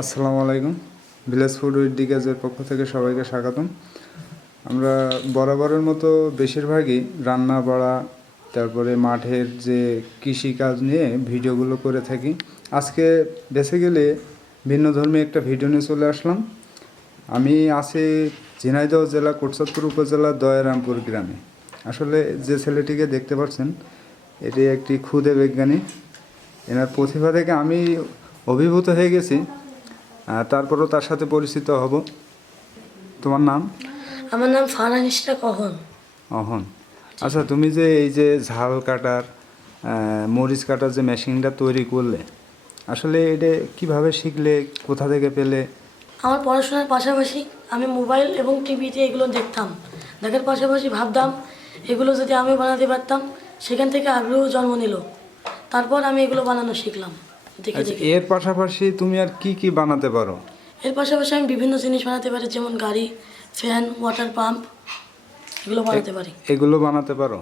আসসালামু আলাইকুম। Village food with D.K.J পক্ষ থেকে সবাইকে স্বাগতম। আমরা বরাবরের মতো বেশিরভাগই রান্না বাড়া, তারপরে মাঠের যে কৃষিকাজ নিয়ে ভিডিওগুলো করে থাকি। আজকে বেসিক্যালি ভিন্ন ধর্মী একটা ভিডিও নিয়ে চলে আসলাম। আমি আছি ঝিনাইদহ জেলা কোটচাঁদপুর উপজেলা দয়ারামপুর গ্রামে। আসলে যে ছেলেটিকে দেখতে পাচ্ছেন, এটি একটি ক্ষুদে বিজ্ঞানী। এনার প্রতিভা থেকে আমি অভিভূত হয়ে গেছি। তারপরও তার সাথে পরিচিত হব। তোমার নাম? আমার নাম ফারহানিশা কখন। অহন। আচ্ছা, তুমি যে এই যে ঝাল কাটার, মরিচ কাটার যে মেশিনটা তৈরি করলে, আসলে এটা কিভাবে শিখলে, কোথা থেকে পেলে? আমার পড়াশোনার পাশাপাশি আমি মোবাইল এবং টিভিতে এগুলো দেখতাম। দেখার পাশাপাশি ভাবতাম এগুলো যদি আমি বানাতে পারতাম, সেখান থেকে আগ্রহ জন্ম নিল। তারপর আমি এগুলো বানানো শিখলাম দেখে দেখে। এর পাশাপাশি তুমি আর কি কি বানাতে পারো? এর পাশাপাশি আমি বিভিন্ন জিনিস বানাতে পারি, যেমন গাড়ি, ফ্যান, ওয়াটার পাম্প, এগুলো বানাতে পারি। এগুলো বানাতে পারো?